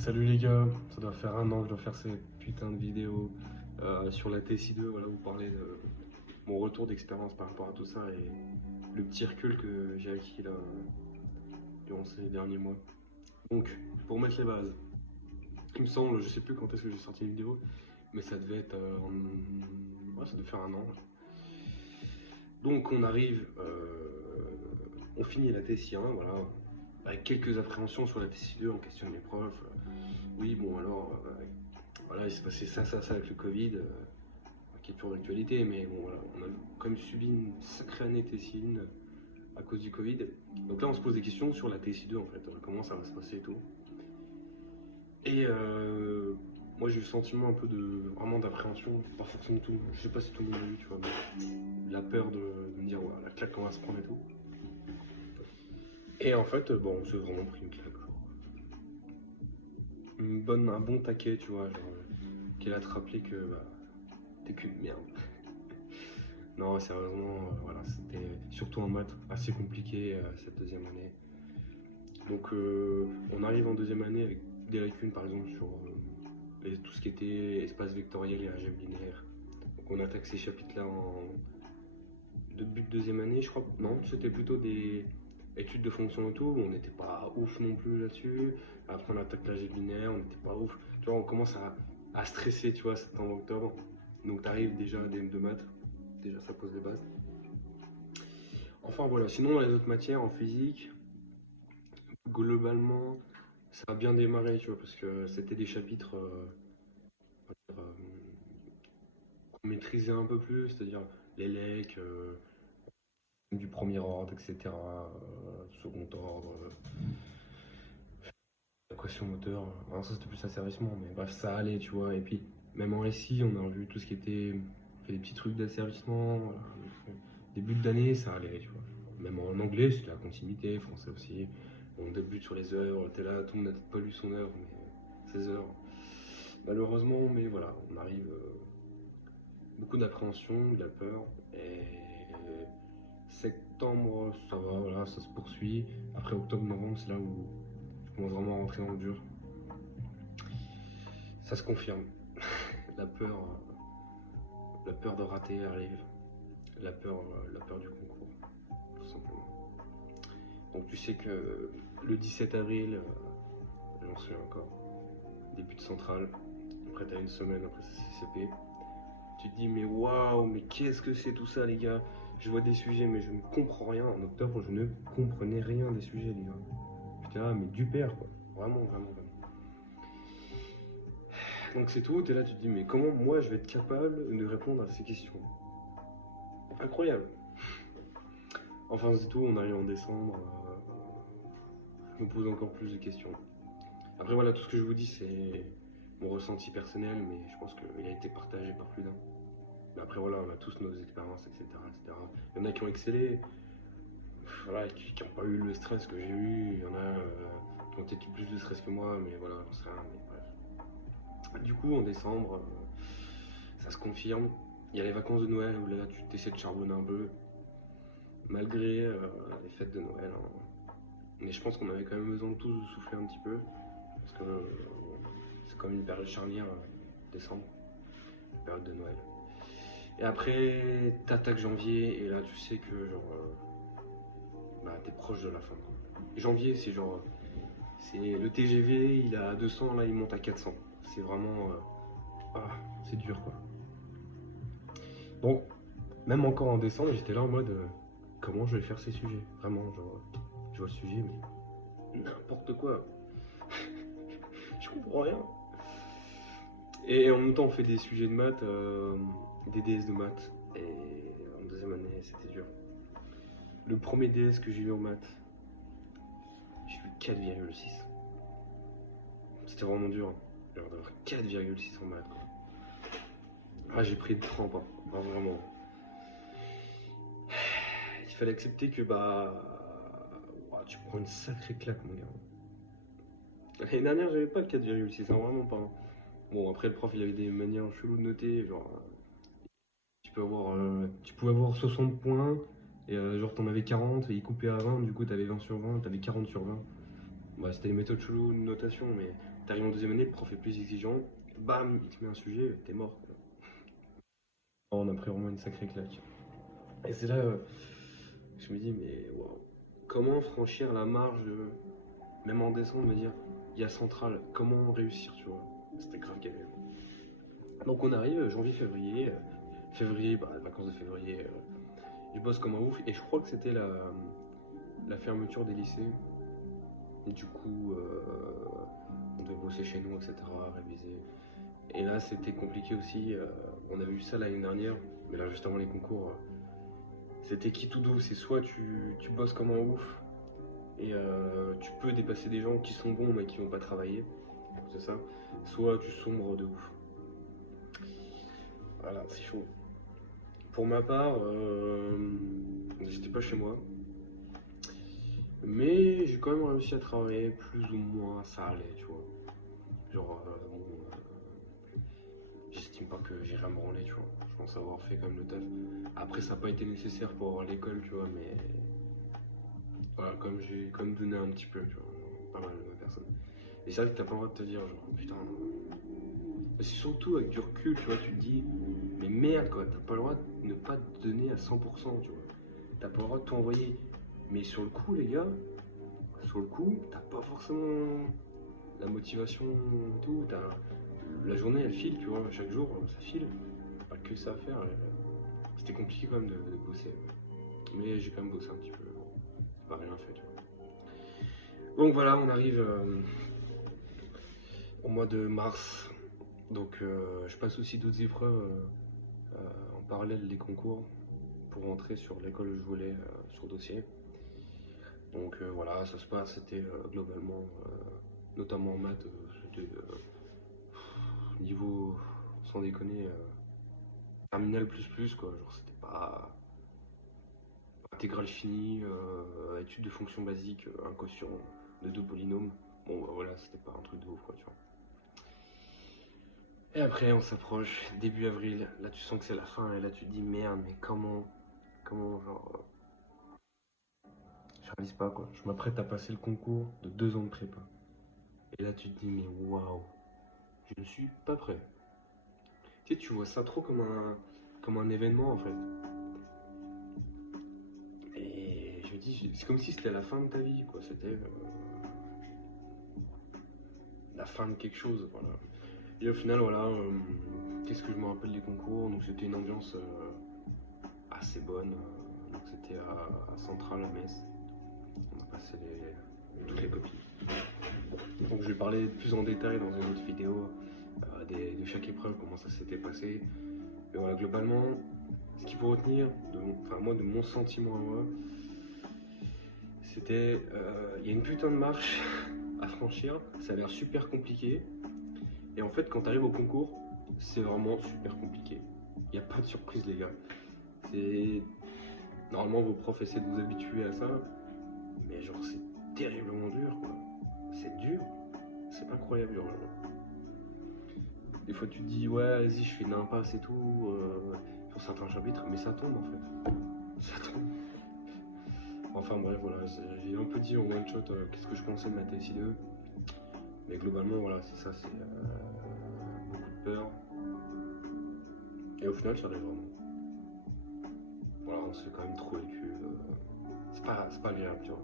Salut les gars, ça doit faire un an que je dois faire cette putain de vidéo sur la TSI2, voilà, vous parlez de mon retour d'expérience par rapport à tout ça et le petit recul que j'ai acquis là durant ces derniers mois. Donc, pour mettre les bases, il me semble, je sais plus quand est-ce que j'ai sorti une vidéo, mais ça devait être ouais, ça devait faire un an. Donc on arrive, on finit la TSI1, voilà, avec quelques appréhensions sur la TSI2, on questionne les profs. Oui, bon alors, voilà, il s'est passé ça avec le Covid, qui est toujours d'actualité, mais bon voilà, on a quand même subi une sacrée année TSI1 à cause du Covid. Donc là, on se pose des questions sur la TSI2 en fait, comment ça va se passer et tout. Et moi, j'ai eu le sentiment un peu vraiment d'appréhension, pas forcément tout. Je sais pas si tout le monde l'a eu, tu vois, mais la peur de me dire, ouais, la claque qu'on va se prendre et tout. Et en fait, bon, on s'est vraiment pris une claque. Un bon taquet, tu vois, genre, qui a te rappeler que bah, t'es qu'une merde. Non, sérieusement, voilà, c'était surtout en maths assez compliqué cette deuxième année. Donc, on arrive en deuxième année avec des lacunes, par exemple, sur tout ce qui était espace vectoriel et algèbre linéaire. Donc, on attaque ces chapitres-là en début de deuxième année, je crois. Non, c'était plutôt des études de fonctions et tout. On n'était pas ouf non plus là-dessus. Après, on attaque l'algèbre linéaire, on n'était pas ouf. Tu vois, on commence à stresser, tu vois, septembre-octobre. Donc, t'arrives déjà à DM de maths. Déjà, ça pose les bases. Enfin voilà, sinon dans les autres matières, en physique, globalement, ça a bien démarré, tu vois, parce que c'était des chapitres qu'on maîtrisait un peu plus, c'est-à-dire les lecs, du premier ordre, etc., second ordre, équation moteur. Alors ça c'était plus asservissement, mais bref, ça allait, tu vois. Et puis, même en SI, on a revu tout ce qui était. On fait des petits trucs d'asservissement. Voilà. Début d'année, ça allait, tu vois. Même en anglais, c'était la continuité, français aussi. On débute sur les œuvres, t'es là, tout le monde n'a peut-être pas lu son œuvre, mais ses œuvres. Malheureusement, mais voilà, on arrive. Beaucoup d'appréhension, de la peur. Et septembre, ça va, voilà, ça se poursuit. Après octobre, novembre, c'est là où je commence vraiment à rentrer dans le dur. Ça se confirme. La peur, la peur de rater arrive. La peur du concours, tout simplement. Donc tu sais que le 17 avril, j'en souviens encore, début de centrale. Après t'as une semaine après CCP. Tu te dis mais waouh, mais qu'est-ce que c'est tout ça les gars? Je vois des sujets mais je ne comprends rien. En octobre, je ne comprenais rien des sujets les gars. J'étais là mais du père quoi. Vraiment, vraiment, vraiment. Donc c'est tout, t'es là, tu te dis mais comment moi je vais être capable de répondre à ces questions? Incroyable. Enfin c'est tout, on arrive en décembre. Je me pose encore plus de questions. Après voilà, tout ce que je vous dis c'est mon ressenti personnel, mais je pense qu'il a été partagé par plus d'un. Mais après voilà, on a tous nos expériences, etc., etc. Il y en a qui ont excellé, voilà, qui n'ont pas eu le stress que j'ai eu. Il y en a qui ont peut-être eu plus de stress que moi, mais voilà, j'en sais rien. Mais bref. Du coup, en décembre, ça se confirme. Il y a les vacances de Noël où là, tu t'essaies de charbonner un peu, malgré les fêtes de Noël, hein. Mais je pense qu'on avait quand même besoin de tous de souffler un petit peu, parce que c'est comme une période charnière, décembre, la période de Noël. Et après, t'attaques janvier, et là, tu sais que genre, bah, t'es proche de la fin. Et janvier, c'est genre, c'est le TGV, il est à 200, là, il monte à 400. C'est vraiment, ah, c'est dur, quoi. Donc, même encore en décembre, j'étais là en mode, comment je vais faire ces sujets? Vraiment, genre, je vois le sujet, mais n'importe quoi. Je comprends rien. Et en même temps, on fait des sujets de maths, des DS de maths. Et en deuxième année, c'était dur. Le premier DS que j'ai eu en maths, j'ai eu 4,6. C'était vraiment dur, hein. Genre d'avoir 4,6 en maths, quoi. Ah, j'ai pris une trempe, hein. Ah, vraiment. Il fallait accepter que, bah. Ouah, tu prends une sacrée claque, mon gars. L'année dernière, j'avais pas 4,6, hein, vraiment pas, hein. Bon, après, le prof, il avait des manières cheloues de noter, genre. Tu pouvais avoir 60 points, et genre t'en avais 40, et il coupait à 20, du coup t'avais 20 sur 20, t'avais 40 sur 20. Bah, c'était les méthodes cheloues de notation, mais t'arrives en deuxième année, le prof est plus exigeant, bam, il te met un sujet, t'es mort, quoi. On a pris vraiment une sacrée claque. Et c'est là, je me dis, mais waouh, comment franchir la marge, même en décembre, me dire, il y a Centrale, comment réussir, tu vois. C'était grave galère. Donc on arrive, janvier, février. Février, bah, vacances de février, je bosse comme un ouf. Et je crois que c'était la fermeture des lycées. Et du coup, on devait bosser chez nous, etc., réviser. Et là, c'était compliqué aussi. On a vu ça l'année dernière, mais là, juste avant les concours, c'était qui tout doux. C'est soit tu bosses comme un ouf et tu peux dépasser des gens qui sont bons mais qui vont pas travailler, c'est ça. Soit tu sombres de ouf. Voilà, c'est chaud. Pour ma part, j'étais pas chez moi, mais j'ai quand même réussi à travailler plus ou moins, ça allait, tu vois. Genre, bon, j'estime pas que j'irai me branler, tu vois. Je pense avoir fait quand même le taf. Après, ça n'a pas été nécessaire pour avoir l'école, tu vois, mais voilà, comme j'ai quand même donné un petit peu, tu vois, pas mal de personnes. Et c'est vrai que t'as pas le droit de te dire, genre, putain. C'est surtout avec du recul, tu vois, tu te dis, mais merde, quoi, t'as pas le droit de ne pas te donner à 100%, tu vois. T'as pas le droit de tout envoyer. Mais sur le coup, les gars, sur le coup, t'as pas forcément la motivation et tout. La journée, elle file, tu vois, chaque jour, ça file. Pas que ça à faire. C'était compliqué quand même de bosser. Mais j'ai quand même bossé un petit peu. Bon, c'est pas rien fait, tu vois. Donc voilà, on arrive au mois de mars. Donc je passe aussi d'autres épreuves en parallèle des concours pour rentrer sur l'école où je voulais sur dossier. Donc voilà, ça se passe, c'était globalement, notamment en maths, c'était niveau, sans déconner, terminal plus quoi, genre c'était pas intégrale finie, étude de fonction basique, un quotient de deux polynômes. Bon bah voilà, c'était pas un truc de ouf quoi, tu vois. Et après on s'approche, début avril, là tu sens que c'est la fin et là tu te dis merde mais comment genre je réalise pas quoi. Je m'apprête à passer le concours de 2 ans de prépa. Et là tu te dis mais waouh, je ne suis pas prêt. Tu sais, tu vois ça trop comme un événement en fait. Et je me dis, c'est comme si c'était la fin de ta vie, quoi. C'était la fin de quelque chose, voilà. Et au final, voilà, qu'est-ce que je me rappelle des concours? Donc c'était une ambiance assez bonne. Donc c'était à Centrale, à Metz. On a passé toutes les copines. Donc je vais parler plus en détail dans une autre vidéo de chaque épreuve, comment ça s'était passé. Mais voilà, globalement, ce qu'il faut retenir, enfin moi, de mon sentiment à moi, c'était, il y a une putain de marche à franchir, ça a l'air super compliqué. Et en fait, quand tu arrives au concours, c'est vraiment super compliqué. Il n'y a pas de surprise, les gars. C'est normalement vos profs essaient de vous habituer à ça, mais genre c'est terriblement dur, quoi. C'est dur, c'est incroyable. Genre, des fois, tu te dis ouais, vas-y, je fais une impasse et tout sur certains chapitres, mais ça tombe en fait. Ça tombe. Enfin bref, voilà, j'ai un peu dit en one shot qu'est-ce que je pensais de ma TSI2. Mais globalement, voilà, c'est ça, c'est beaucoup de peur. Et au final, ça arrive vraiment. Voilà, on se fait quand même trop le cul. C'est pas agréable, tu vois.